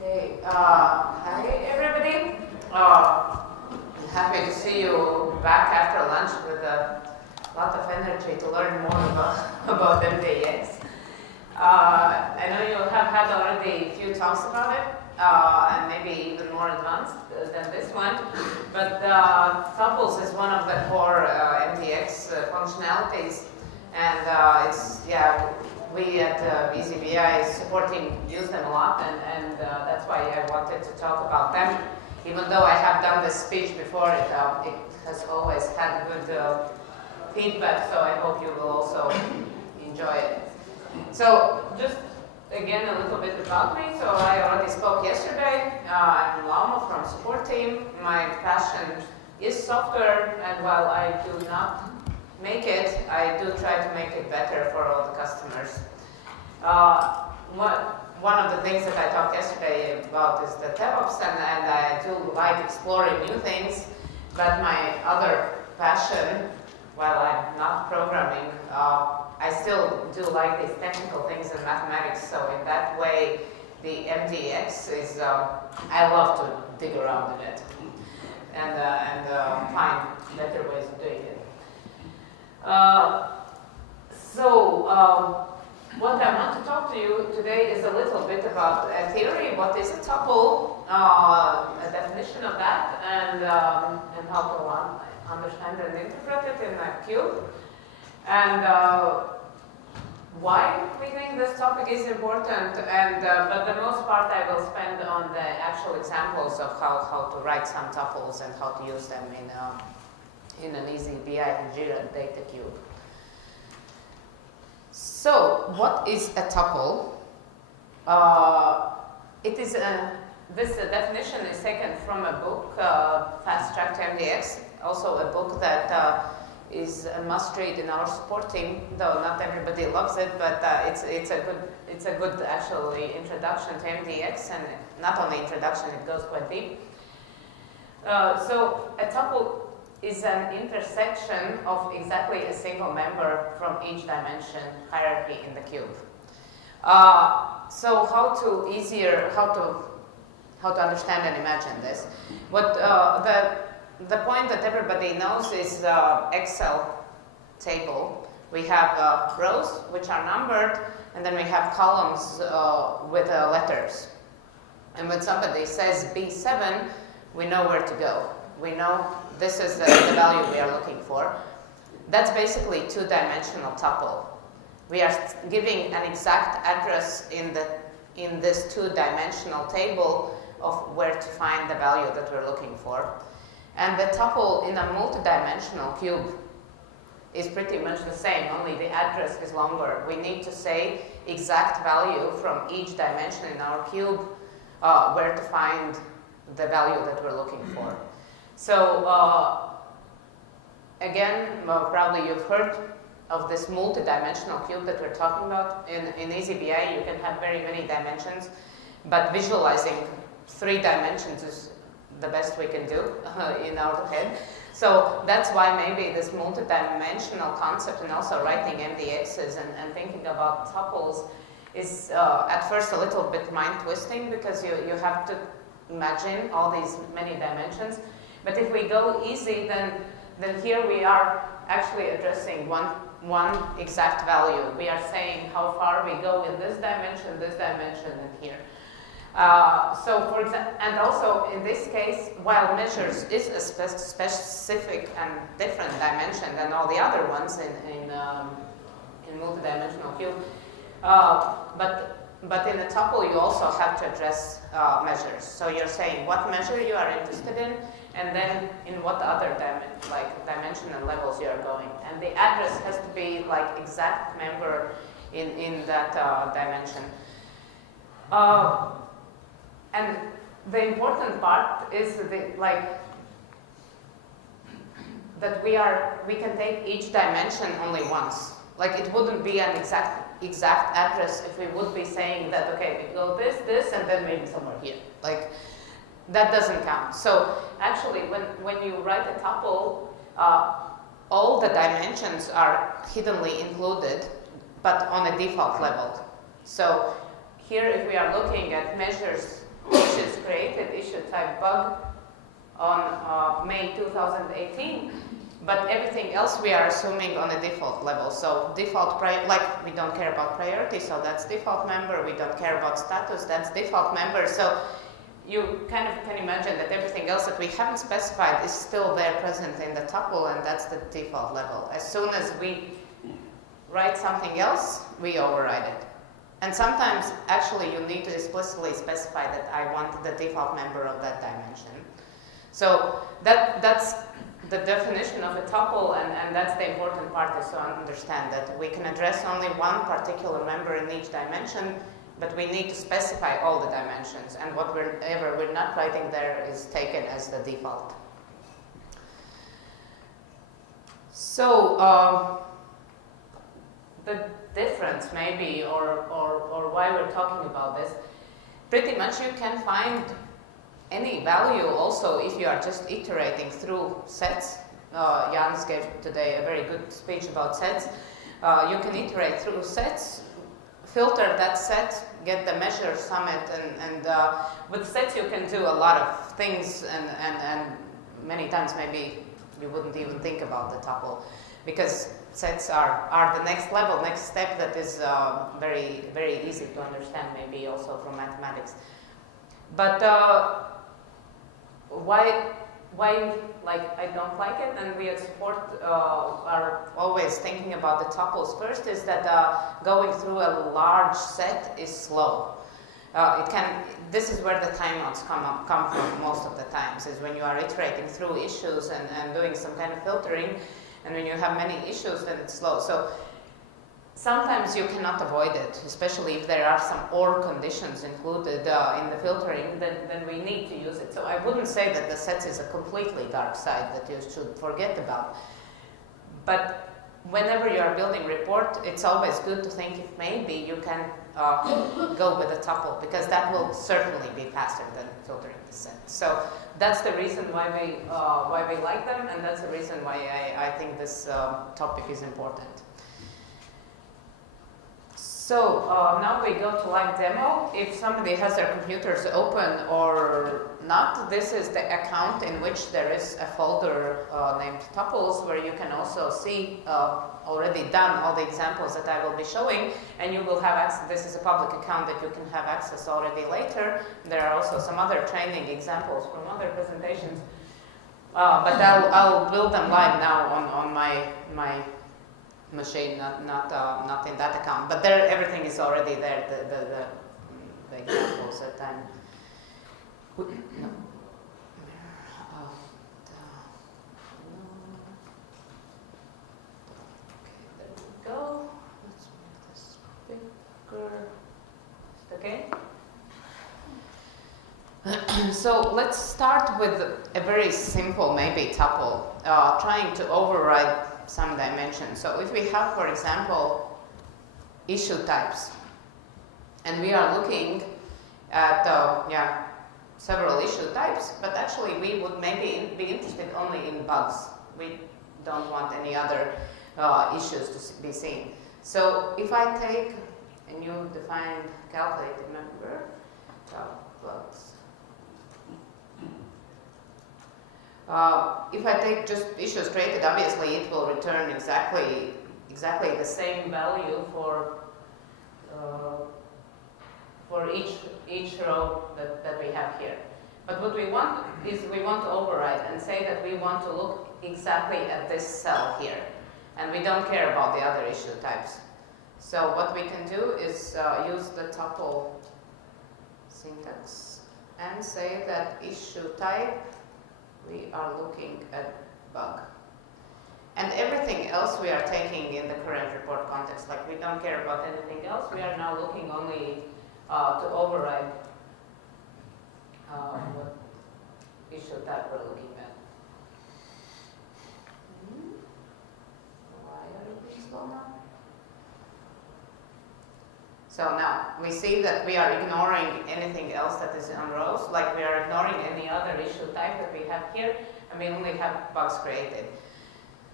Okay, hi everybody. I'm happy to see you back after lunch with a lot of energy to learn more about MDX. I know you have had already a few talks about it, and maybe even more advanced than this one. But Tuples is one of the core MDX functionalities, and we at eazyBI support team use them a lot, and that's why I wanted to talk about them. Even though I have done this speech before, it has always had good feedback, so I hope you will also enjoy it. So just again a little bit about me. So I already spoke yesterday. I'm Lauma from support team. My passion is software, and while I do not make it, I do try to make it better for all the customers. One of the things that I talked yesterday about is the DevOps, and I do like exploring new things, but my other passion, while I'm not programming, I still do like these technical things in mathematics, so in that way the MDX is, I love to dig around in it and find better ways of doing it. What I want to talk to you today is a little bit about a theory, what is a tuple, a definition of that, and how to understand and interpret it in a cube, and why we think this topic is important, and but the most part I will spend on the actual examples of how to write some tuples and how to use them in an eazyBI and Cīrule data cube. So, what is a tuple? This definition is taken from a book, Fast Track to MDX, also a book that is a must-read in our support team, though not everybody loves it, but it's a good actually introduction to MDX, and not only introduction, it goes quite deep. So a tuple is an intersection of exactly a single member from each dimension hierarchy in the cube. So how to understand and imagine this? What the point that everybody knows is Excel table. We have rows which are numbered, and then we have columns with letters. And when somebody says B7, we know where to go. We know this is the value we are looking for. That's basically two-dimensional tuple. We are giving an exact address in this two-dimensional table of where to find the value that we're looking for. And the tuple in a multi-dimensional cube is pretty much the same, only the address is longer. We need to say exact value from each dimension in our cube, where to find the value that we're looking for. So again, probably you've heard of this multi-dimensional cube that we're talking about. In eazyBI, you can have very many dimensions, but visualizing 3 dimensions is the best we can do in our head. So that's why maybe this multi-dimensional concept, and also writing MDXs and thinking about tuples is at first a little bit mind-twisting, because you have to imagine all these many dimensions. But if we go easy, then here we are actually addressing one exact value. We are saying how far we go in this dimension, and here. So for example, and also in this case, while measures is a specific and different dimension than all the other ones in multidimensional cube, but in a tuple you also have to address measures. So you're saying what measure you are interested in, and then in what other dimension and levels you are going. And the address has to be like exact member in that dimension. And the important part is that we can take each dimension only once. Like it wouldn't be an exact address if we would be saying that, okay, we go this, and then maybe somewhere here. Like, that doesn't count. So actually, when you write a tuple, all the dimensions are hiddenly included, but on a default level. So here, if we are looking at measures issues created, issue type bug on May 2018. But everything else we are assuming on a default level. So default, like we don't care about priority, so that's default member. We don't care about status, that's default member. So you kind of can imagine that everything else that we haven't specified is still there present in the tuple, and that's the default level. As soon as we write something else, we override it. And sometimes actually you need to explicitly specify that I want the default member of that dimension. So that's the definition of a tuple, and that's the important part, is to understand that we can address only one particular member in each dimension, but we need to specify all the dimensions, and whatever we're not writing there is taken as the default. So the difference maybe, or why we're talking about this, pretty much you can find any value also if you are just iterating through sets. Jans gave today a very good speech about sets. You can iterate through sets, filter that set, get the measure, sum it, and with sets you can do a lot of things, and many times maybe you wouldn't even think about the tuple, because sets are the next level, next step that is very, very easy to understand, maybe also from mathematics. But why like I don't like it, and we at support are always thinking about the tuples first, is that going through a large set is slow. This is where the timeouts come from most of the times, is when you are iterating through issues and doing some kind of filtering, and when you have many issues, then it's slow. So sometimes you cannot avoid it, especially if there are some OR conditions included in the filtering, then we need to use it. So I wouldn't say that the sets is a completely dark side that you should forget about. But whenever you are building report, it's always good to think if maybe you can go with a tuple, because that will certainly be faster than filtering the set. So that's the reason why we like them, and that's the reason why I think this topic is important. So now we go to live demo. If somebody has their computers open or not, this is the account in which there is a folder named Tuples, where you can also see already done all the examples that I will be showing, and you will have access. This is a public account that you can have access already later. There are also some other training examples from other presentations, but I'll build them live now on my machine, not in that account, but there everything is already there. The examples that I'm. No. Okay, there we go. Let's make this bigger. Okay. So let's start with a very simple, maybe tuple, trying to override some dimensions. So if we have, for example, issue types, and we are looking at several issue types, but actually we would maybe be interested only in bugs. We don't want any other issues to be seen. So if I take a new defined calculated member, bugs. If I take just issues created, obviously it will return exactly the same value for each row that we have here. But what we want is we want to override and say that we want to look exactly at this cell here, and we don't care about the other issue types. So what we can do is use the tuple syntax and say that issue type, we are looking at bug. And everything else we are taking in the current report context, like we don't care about anything else, we are now looking only to override what issue type we're looking at. Why are you being slow now? So now we see that we are ignoring anything else that is on rows, like we are ignoring any other issue type that we have here, and we only have bugs created.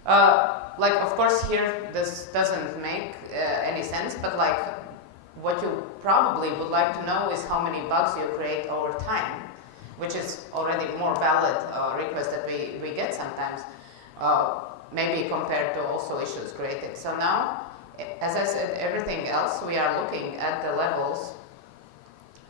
Like, of course, here this doesn't make any sense, but like what you probably would like to know is how many bugs you create over time, which is already more valid request that we get sometimes, maybe compared to also issues created. So now, as I said, everything else, we are looking at the levels,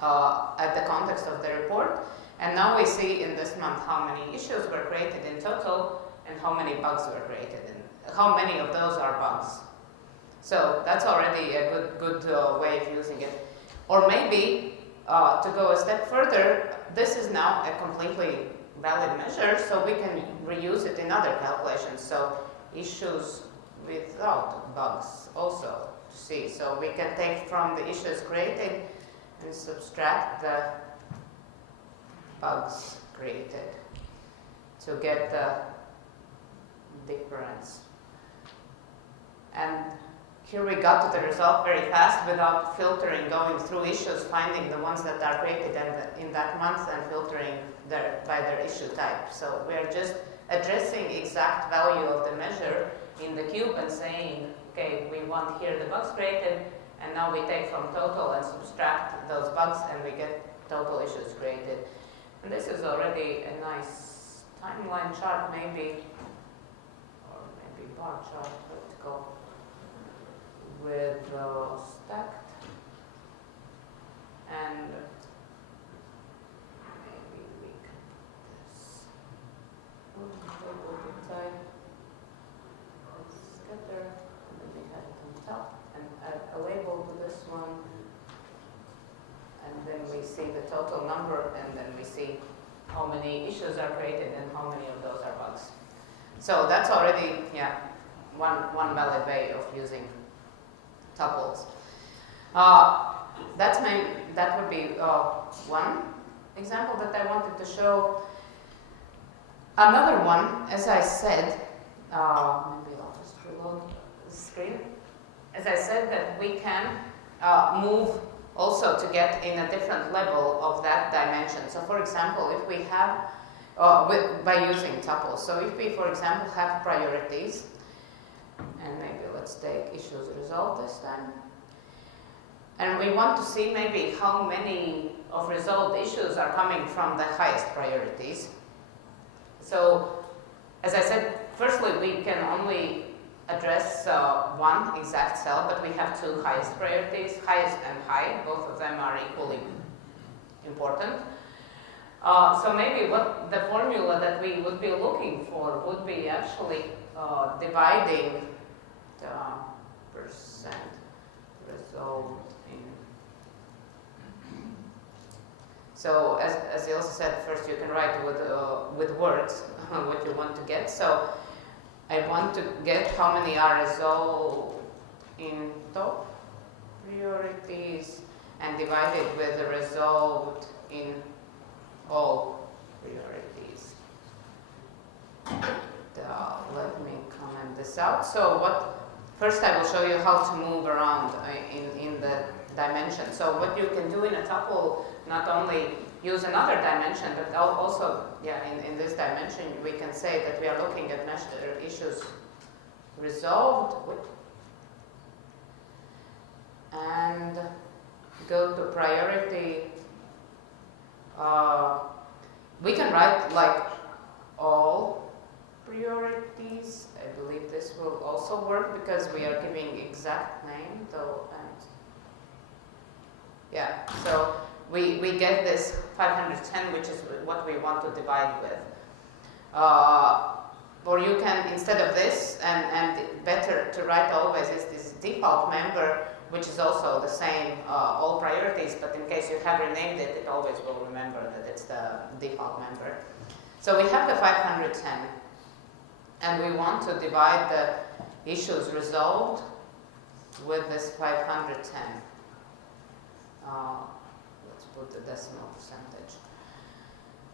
at the context of the report, and now we see in this month how many issues were created in total and how many bugs were created, and how many of those are bugs. So that's already a good way of using it. Or maybe, to go a step further, this is now a completely valid measure, so we can reuse it in other calculations. So issues without bugs also to see. So we can take from the issues created and subtract the bugs created to get the difference. And here we got to the result very fast without filtering, going through issues, finding the ones that are created in that month and filtering by their issue type. So we are just addressing exact value of the measure in the cube and saying, okay, we want here the bugs created, and now we take from total and subtract those bugs and we get total issues created. And this is already a nice timeline chart maybe, or maybe bar chart, vertical, with stacked, and maybe we can put this label type scatter, and then we have it on top, and add a label to this one, and then we see the total number, and then we see how many issues are created and how many of those are bugs. So that's already, yeah, one valid way of using tuples. That would be one example that I wanted to show. Another one, as I said, maybe I'll just reload the screen. As I said, that we can move also to get in a different level of that dimension. So for example, if we have, by using tuples, so if we, for example, have priorities, and maybe let's take issues result this time. And we want to see maybe how many of result issues are coming from the highest priorities. So, as I said, firstly, we can only address one exact cell, but we have two highest priorities, highest and high. Both of them are equally important. So maybe what the formula that we would be looking for would be actually dividing the percent result in. So as Ilse said, first you can write with words what you want to get. So I want to get how many are resolved in top priorities and divided with the result in all priorities. Let me comment this out. So first I will show you how to move around in the dimension. So what you can do in a tuple, not only use another dimension, but also, yeah, in this dimension, we can say that we are looking at measure issues resolved and go to priority. We can write like all priorities. I believe this will also work because we are giving exact name though. And yeah, so we get this 510, which is what we want to divide with. Or you can, instead of this, and better to write always is this default member, which is also the same, all priorities, but in case you have renamed it, it always will remember that it's the default member. So we have the 510, and we want to divide the issues resolved with this 510. Let's put the decimal percentage.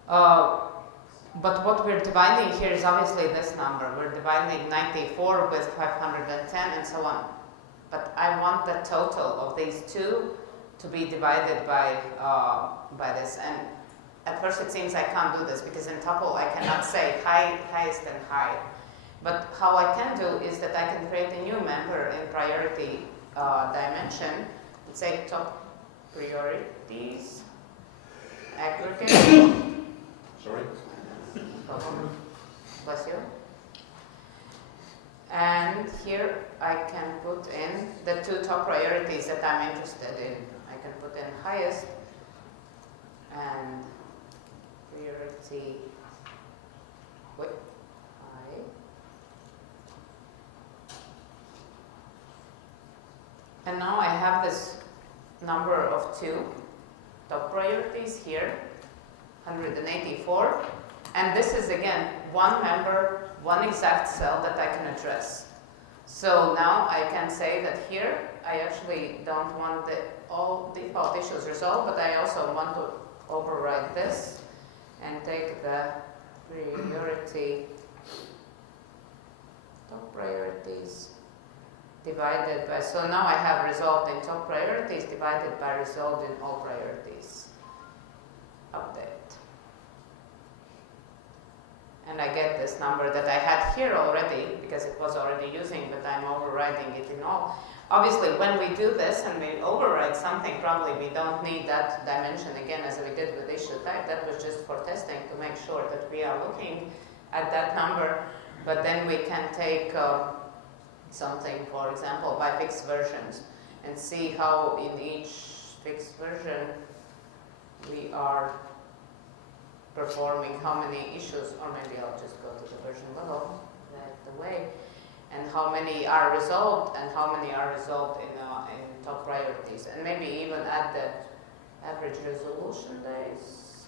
But what we're dividing here is obviously this number. We're dividing 94 with 510 and so on. But I want the total of these two to be divided by this. And at first it seems I can't do this because in tuple I cannot say highest and high. But how I can do is that I can create a new member in priority dimension let's say top priorities, aggregate. Sorry? Bless you. And here I can put in the 2 top priorities that I'm interested in. I can put in highest and priority high. And now I have this number of 2 top priorities here, 184. And this is again one member, one exact cell that I can address. So now I can say that here I actually don't want all default issues resolved, but I also want to override this and take the priority, top priorities divided by, so now I have resolved in top priorities divided by resolved in all priorities. Update. And I get this number that I had here already because it was already using, but I'm overriding it in all. Obviously, when we do this and we override something, probably we don't need that dimension again as we did with issue type. That was just for testing to make sure that we are looking at that number. But then we can take something, for example, by fixed versions and see how in each fixed version we are performing how many issues, or maybe I'll just go to the version level, right away, and how many are resolved and how many are resolved in top priorities, and maybe even add the average resolution days.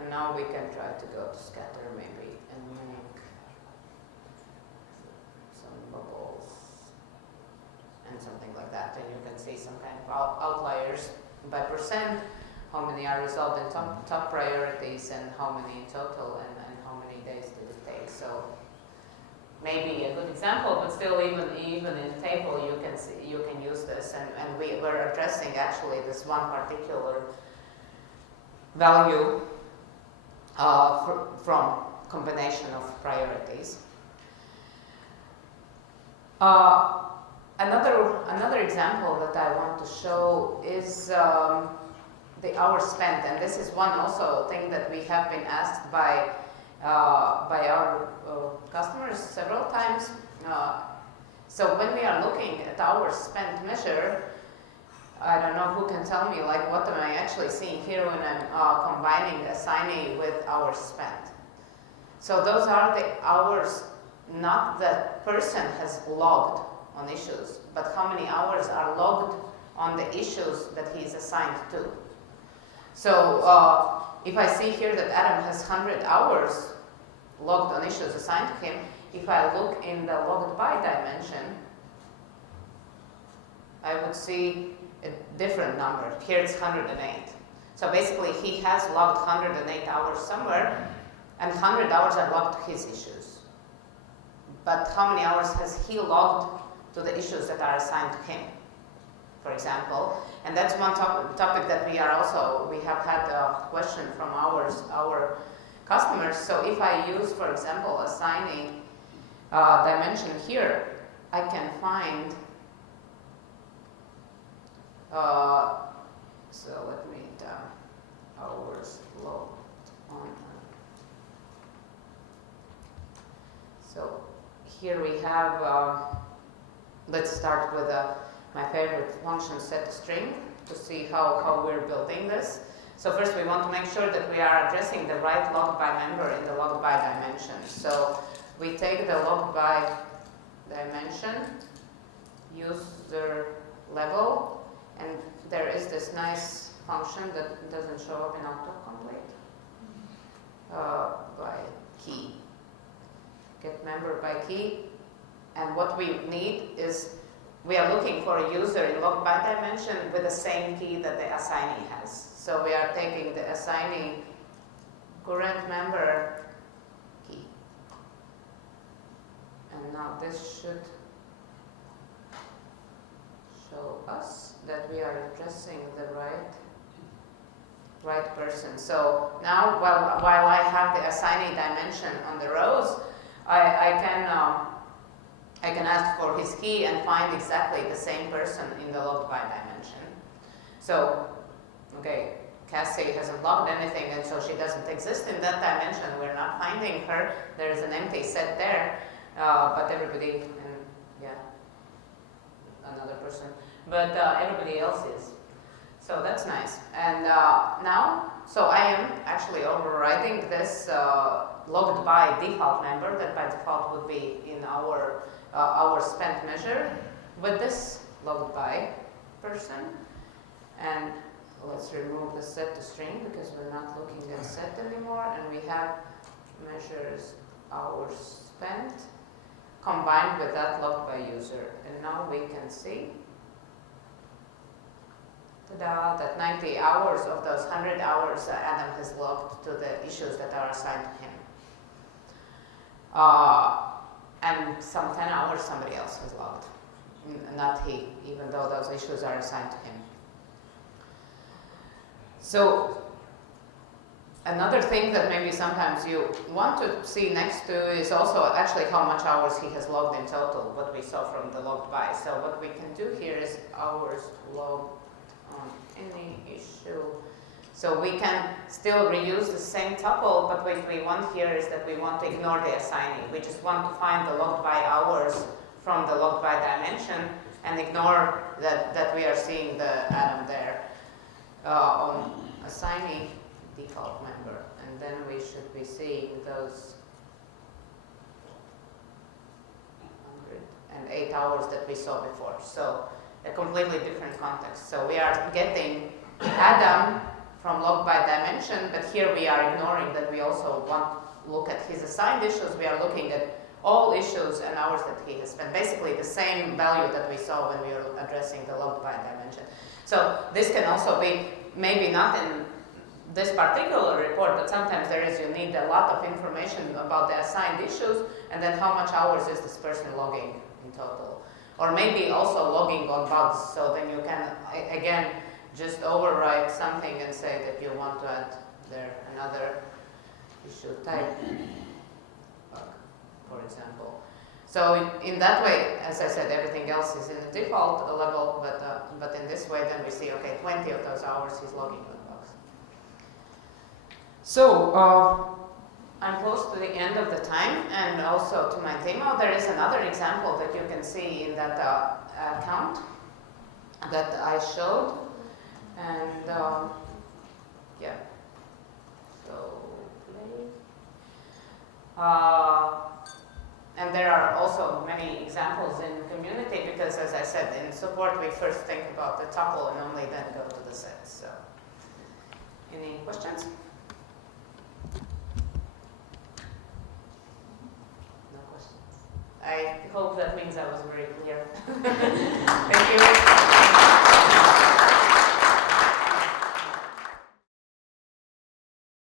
And now we can try to go to scatter maybe and make some bubbles and something like that, and you can see some kind of outliers by percent, how many are resolved in top priorities and how many in total, and how many days did it take. So maybe a good example, but still even in table you can see, you can use this, and we were addressing actually this one particular value from combination of priorities. Another example that I want to show is the hours spent, and this is one also thing that we have been asked by our customers several times. So when we are looking at hours spent measure, I don't know who can tell me like what am I actually seeing here when I'm combining assignee with hours spent. So those are the hours not that person has logged on issues, but how many hours are logged on the issues that he is assigned to. So if I see here that Adam has 100 hours logged on issues assigned to him, if I look in the logged by dimension, I would see a different number. Here it's 108. So basically he has logged 108 hours somewhere, and 100 hours are logged to his issues. But how many hours has he logged to the issues that are assigned to him, for example? And that's one topic that we have had a question from our customers. So if I use, for example, assigning dimension here, I can find, so let me hours logged on. So here we have, let's start with my favorite function, set string, to see how we're building this. So first we want to make sure that we are addressing the right log by member in the log by dimension. So we take the log by dimension, user level, and there is this nice function that doesn't show up in autocomplete, by key. Get member by key, and what we need is we are looking for a user in log by dimension with the same key that the assignee has. So we are taking the assignee current member key, and now this should show us that we are addressing the right person. So now while I have the assignee dimension on the rows, I I can ask for his key and find exactly the same person in the logged by dimension. So, okay, Cassie hasn't logged anything, and so she doesn't exist in that dimension. We're not finding her. There is an empty set there, but everybody, and yeah, another person, but everybody else is. So that's nice. And now, so I am actually overriding this logged by default member that by default would be in our spent measure with this logged by person. And let's remove the set to string because we're not looking at set anymore, and we have measures hours spent combined with that logged by user. And now we can see that 90 hours of those 100 hours Adam has logged to the issues that are assigned to him. And some 10 hours somebody else has logged, not he, even though those issues are assigned to him. So another thing that maybe sometimes you want to see next to is also actually how much hours he has logged in total, what we saw from the logged by. So what we can do here is hours logged on any issue. So we can still reuse the same tuple, but what we want here is that we want to ignore the assignee. We just want to find the logged by hours from the logged by dimension and ignore that we are seeing the Adam there on assignee default member. And then we should be seeing those 108 hours that we saw before. So a completely different context. So we are getting Adam from logged by dimension, but here we are ignoring that we also want to look at his assigned issues. We are looking at all issues and hours that he has spent. Basically the same value that we saw when we were addressing the logged by dimension. So this can also be, maybe not in this particular report, but sometimes you need a lot of information about the assigned issues, and then how much hours is this person logging in total. Or maybe also logging on bugs, so then you can, again, just override something and say that you want to add there another issue type bug, for example. So in that way, as I said, everything else is in the default level, but in this way then we see, okay, 20 of those hours he's logging on bugs. So I'm close to the end of the time, and also to my demo. There is another example that you can see in that account that I showed. And yeah, so play. And there are also many examples in community because, as I said, in support we first think about the tuple and only then go to the set. So, any questions? No questions. I hope that means I was very clear. Thank you.